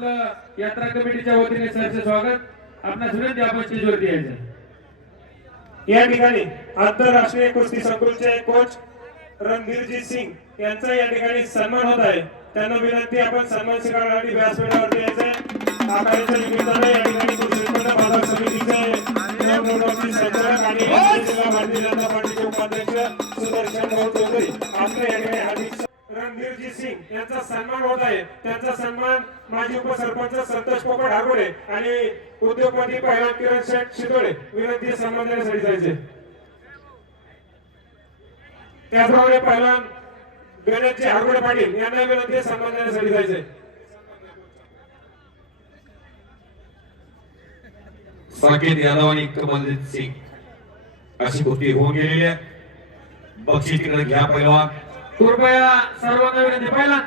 आपलं यात्रा कमिटीच्या वतीने सरचे स्वागत. आपल्या विनंती आपण स्टेजवरती यायचं या ठिकाणी आंतरराष्ट्रीय कुस्ती संकुलचे कोच रणधीरजी सिंग यांचा या ठिकाणी सन्मान होत आहे. त्यांना विनंती आपण सन्मान स्वीकारण्यासाठी व्यासपीठावरती यायचे आखाड्याच्या निमित्ताने या ठिकाणी कृषी उत्पन्न बाजार समितीचे नवनिर्वाचित संचालक आणि जिल्हा भारतीय जनता पार्टीचे उपाध्यक्ष सिंग यांचा सन्मान होत आहे. त्यांचा सन्मान माजी उपसरपंच संतोष पोपट हागोडे आणि उद्योगपती पहिला किरण शेठ शितोडे विनंती सन्मान देण्यासाठी जायचे. त्याचप्रमाणे पहिला गणेशजी हागोडे पाटील यांना विनंती आहे सन्मान देण्यासाठी जायचे. साकेत यादव आणि कमलजीत सिंग अशी कुस्ती होऊन गेलेली आहे बक्षीस तिकडे घ्या पहिलवान कृपया सर्वांना विनंती. पहिला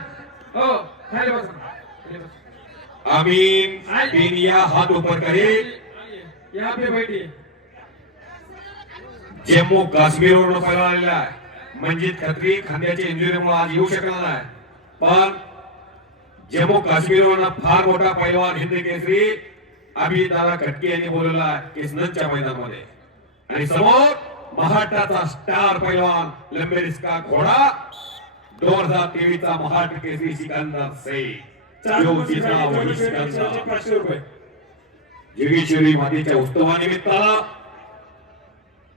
अमीन पेनिया हात ऊपर करे यहाँ पे बैठिए जम्मू काश्मीरवरून पहिला आलेला आहे. मंजित खत्री खांद्याच्या इंजुरीमुळे आज येऊ शकला नाही. पण जम्मू काश्मीरवरून फार मोठा पैलवान हिंद केसरी अभिजित दादा खटके यांनी बोलवला आहे किसनच्या मैदानामध्ये. आणि समोर महाराष्ट्राचा स्टार पैलवान लंबेरिस का घोडा. दोन हजार तेवीस चा महाराष्ट्र केसरी सिकंदर. पाचशे रुपये. जगेश्वरी मातेच्या उत्सवानिमित्तानं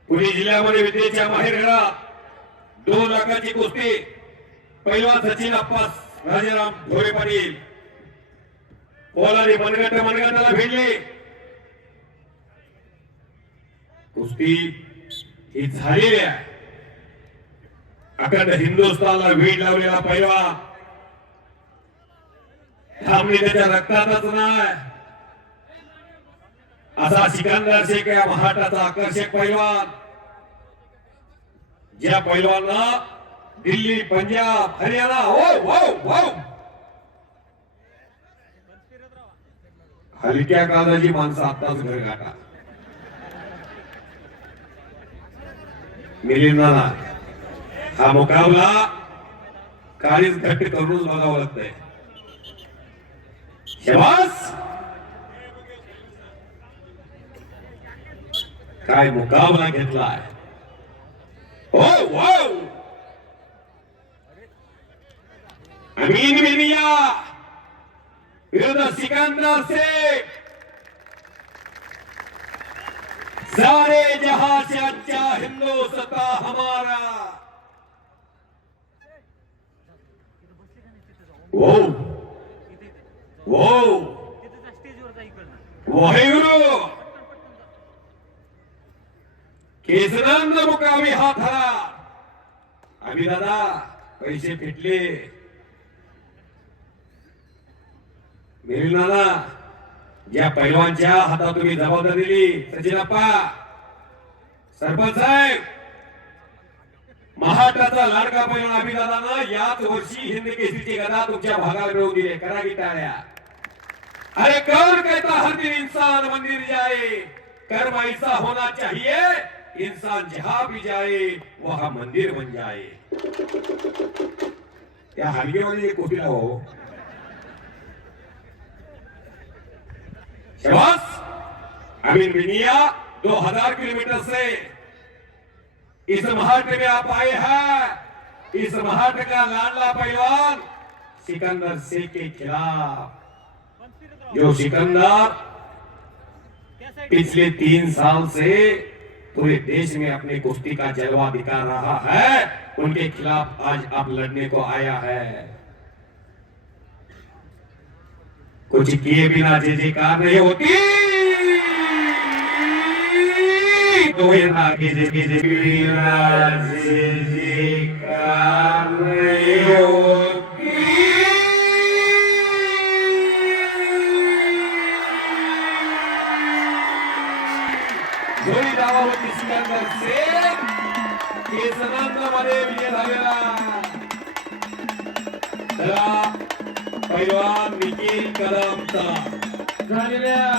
पुणे जिल्ह्यामध्ये विद्येच्या माहेरघरा दोन लाखाची कुस्ती. पैलवान सचिन अप्पा राजाराम भोरे पाटील. पोलारी मनगट मनगटाला भिडले कुस्ती ही झालेली आहे. अखंड हिंदुस्थानला वीड लावलेला पैलवान थांबली त्याच्या रक्तातच नाही असा सिकंदर शेख या महाराष्ट्राचा आकर्षक पैलवान ज्या पैलवानला दिल्ली पंजाब हरियाणा हो हलक्या काळाची माणसं आताच घर गाठा. मिलिंदाना हा मुकाबला काळीच घट्ट करूनच बघावं लागत शबास! काय मुकाबला घेतलाय? हो वाव! अमीन मिनिया! विरुद्ध सिकंदर शेख सारे जहां से अच्छा सता हमारा! वो वो। वाहेगुरु। केसरांना मुकामी हा खरा आम्ही दादा पैसे फिटले. मेरील दादा ज्या पैलवानच्या हातात तुम्ही जबाबदारी दिली. सचिनप्पा सरपंच साहेब महाराष्ट्राचा लाडका पैलवान अभिदादानं याच वर्षी हिंद केसरीची गदा तुमच्या भागाला मिळवून दिली करा की टाळ्या अरे कौन कहता हर दिन इंसान मंदिर जाए कर्म ऐसा होना चाहिए इंसान जहाँ भी जाए वहाँ मंदिर बन जाए या हलगेमध्ये कोटी हो शाबाश अमीन दो हज़ार किलोमीटर से इस महाराष्ट्र में आप आए हैं। इस महाराष्ट्र का लाडला पहलवान सिकंदर शेख के खिलाफ। जो सिकंदर पिछले तीन साल से पूरे देश में अपनी कुश्ती का जलवा दिखा रहा है, उनके खिलाफ आज आप लड़ने को आया है। कुछ किए बिना जे जय जयकार नहीं होती। Doing a सिकंदर शेख केसनंदमध्ये विजय झालेला चला पैलवान निखिल कदमचा झालेल्या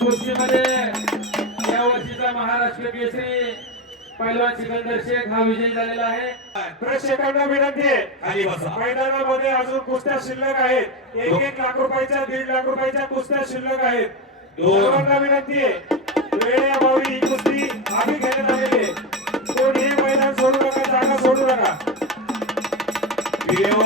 कुस्तीमध्ये या वर्षीचा महाराष्ट्र केसरी. पैलवान सिकंदर शेख हा विजयी झालेला आहे. प्रेक्षकांना विनंती आहे. खाली बसा. मैदानामध्ये अजून कुस्त्या शिल्लक आहेत. एक एक लाख रुपयाच्या दीड लाख रुपयाच्या कुस्त्या शिल्लक आहेत. दोन. सर्वांना विनंती आहे. वेळेअभावी ही कुस्ती आम्ही घेण्यात आलेली आहे. कोणी मैदान सोडू नका जागा सोडू नका. व्हिडिओ